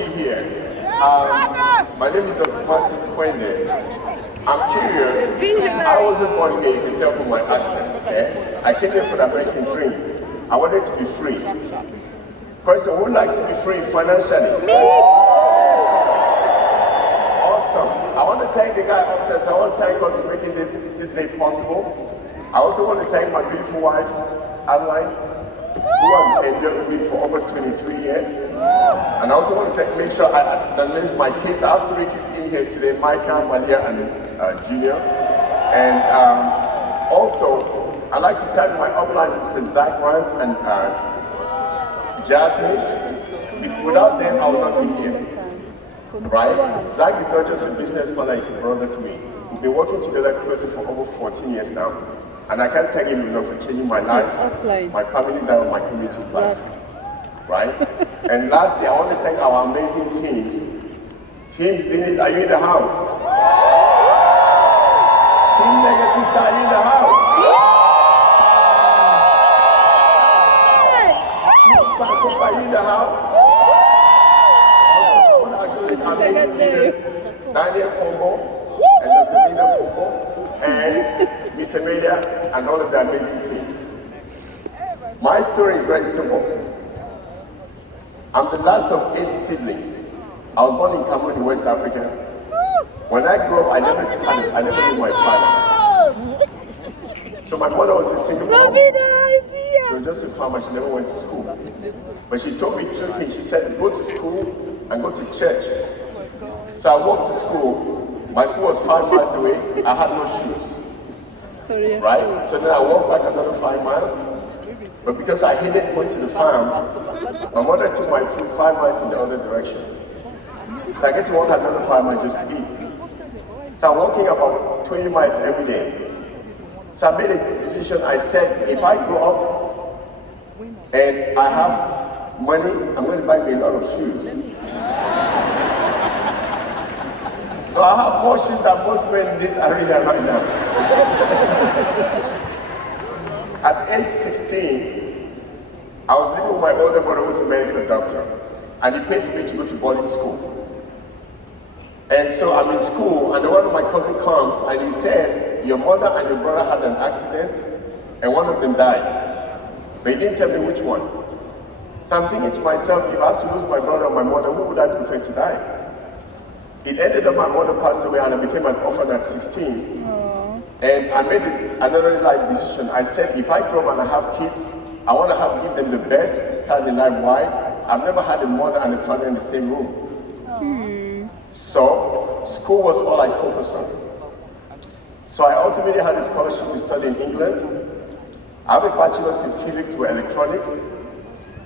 be here. My name is Dr. Martin Kwende. I'm curious. I wasn't born here, you can tell from my accent, okay? I came here for the American dream. I wanted to be free. Person who likes to be free financially? Me! Awesome. I want to thank the guy upstairs. I want to thank God for making this day possible. I also want to thank my beautiful wife, Adeline, who has endured with me for over 23 years. And I also want to make sure I acknowledge my kids. I have 3 kids in here today, Micah, Malia, and Junior. And also, I'd like to thank my upline, Mr. Zach Rance and Jasmine. Without them, I would not be here. Right? Zach is not just a business partner, he's a brother to me. We've been working together closely for over 14 years now. And I can't thank him enough for changing my life, my family's life, and my community's life. Right? And lastly, I want to thank our amazing teams. Team Zenith, are you in the house? Team Legacy Star, are you in the house? Team Sankofa, are you in the house? I want to acknowledge amazing leaders, Daniel Fombo, and Dr. Linda Fombo, and Miss Amelia, and all of the amazing teams. My story is very simple. I'm the last of 8 siblings. I was born in Cameroon in West Africa. When I grew up, I never knew my father. So my mother was a single mom. She was just a farmer, she never went to school. But she told me 2 things. She said, go to school and go to church. So I walked to school. My school was 5 miles away. I had no shoes. Right? So then I walked back another 5 miles. But because I hated going to the farm, my mother took my food 5 miles in the other direction. So I get to walk another 5 miles just to eat. So I'm walking about 20 miles every day. So I made a decision. I said, if I grow up and I have money, I'm going to buy me a lot of shoes. So I have more shoes than most men in this arena right now. At age 16, I was living with my older brother who was a medical doctor, and he paid for me to go to boarding school. And so I'm in school, and one of my cousins comes, and he says, your mother and your brother had an accident, and one of them died. But he didn't tell me which one. So I'm thinking to myself, if I have to lose my brother or my mother, who would I prefer to die? It ended up my mother passed away, and I became an orphan at 16. And I made another life decision. I said, if I grow up and I have kids, I want to give them the best start in life. Why? I've never had a mother and a father in the same room. So, school was all I focused on. So I ultimately had a scholarship to study in England. I have a bachelor's in physics with electronics.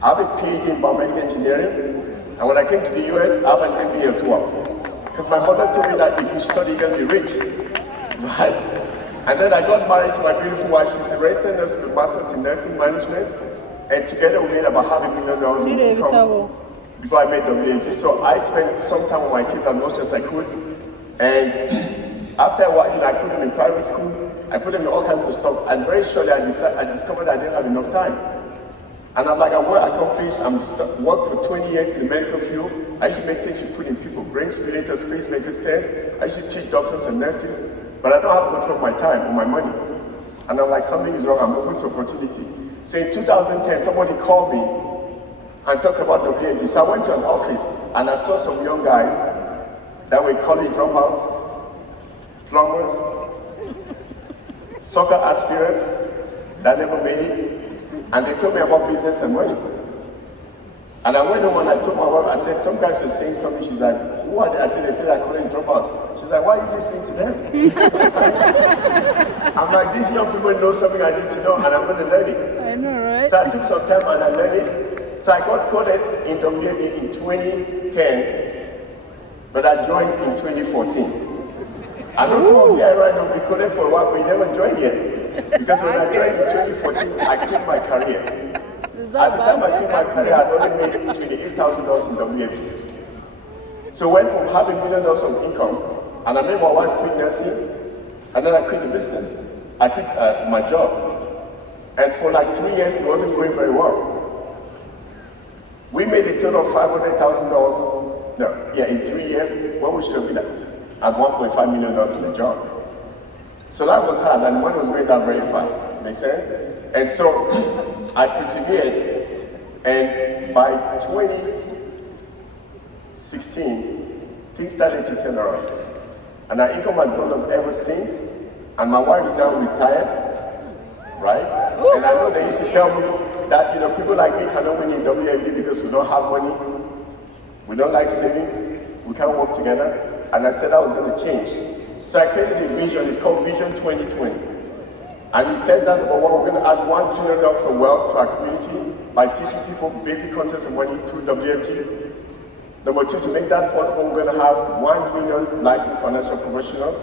I have a PhD in biomedical engineering. And when I came to the US, I have an MBA as well. Because my mother told me that if you study, you're going to be rich. Right? And then I got married to my beautiful wife. She's a registered nurse with a master's in nursing management. And together we made about $500,000 in income before I made WAG. So I spent some time with my kids as much as I could. And after a while, I put them in private school. I put them in all kinds of stuff. And very shortly, I discovered I didn't have enough time. And I'm like, I'm well accomplished. I'm worked for 20 years in the medical field. I used to make things you put in people, brain stimulators, pacemaker stents. I used to teach doctors and nurses. But I don't have control of my time or my money. And I'm like, something is wrong, I'm open to opportunity. So in 2010, somebody called me and talked about WAB. So I went to an office and I saw some young guys that were college dropouts, plumbers, soccer aspirants that never made it. And they told me about business and money. And I went home and I told my wife, I said, some guys were saying something. She's like, who are they? I said, they said I couldn't drop out. She's like, why are you listening to them? I'm like, these young people know something I need to know and I'm going to learn it. I know, right? So I took some time and I learned it. So I got coded in WAB in 2010, but I joined in 2014. I know some of you right now be coded for a while, but you never joined yet. Because when I joined in 2014, I quit my career. At the time I quit my career, I had only made $28,000 in WAB. So I went from having $1 million of income, and I made my wife quit nursing, and then I quit the business. I quit my job. And for like 3 years, it wasn't going very well. We made a total of $500,000 No, yeah, in 3 years, when we should have been at $1.5 million in the job. So that was hard, and money was going down very fast. Make sense? And so I persevered, and by 2016, things started to turn around. And our income has gone up ever since, and my wife is now retired, right? And I know they used to tell me that, people like me cannot win in WFG because we don't have money, we don't like saving, we can't work together. And I said I was going to change. So I created a vision, it's called Vision 2020. And it says that we're going to add $1 trillion of wealth to our community by teaching people basic concepts of money through WFG. Number two, to make that possible, we're going to have 1 million licensed financial professionals.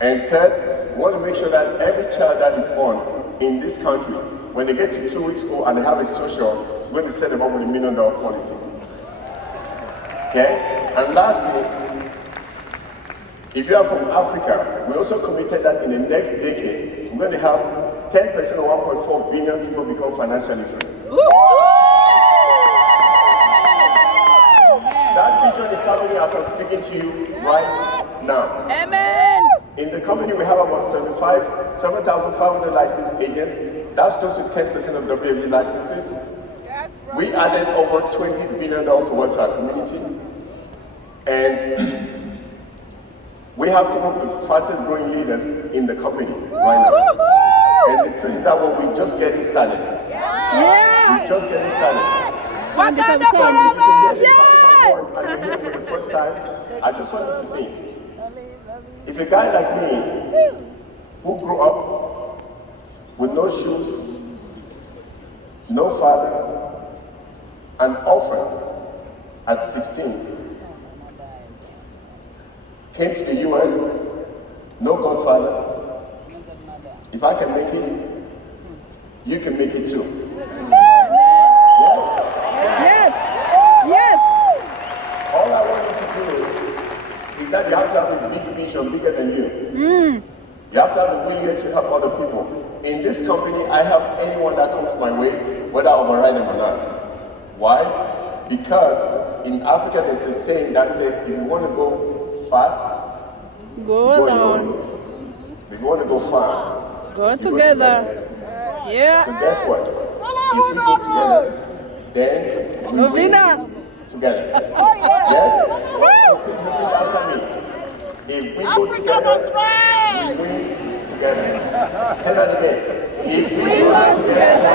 And third, we want to make sure that every child that is born in this country, when they get to 2 weeks old and they have a social, we're going to set them up with $1 million policy. Okay? And lastly, if you are from Africa, we also committed that in the next decade, we're going to have 10% of 1.4 billion people become financially free. That vision is happening as I'm speaking to you right now. Amen. In the company, we have about 7,500 licensed agents. That's close to 10% of WFG licenses. We added over $20 billion worth to our community. And we have some of the fastest growing leaders in the company right now. And the truth is that we're just getting started. Yeah. We're just getting started. Wakanda forever. Yeah. And you're here for the first time, I just want you to think. If a guy like me, who grew up with no shoes, no father, an orphan at 16, came to the US, no godfather. If I can make it, you can make it too. Yes. Yes. All I want you to do is that you have to have a big vision, bigger than you. You have to have the willingness to help other people. In this company, I help anyone that comes my way, whether I override them or not. Why? Because in Africa, there's a saying that says, if you want to go fast, Go alone. If you want to go far, Go together. Yeah. So guess what? If we go together, then we win together. Yes? Please repeat after me. If we go together, we win together. Say that again. If we go together,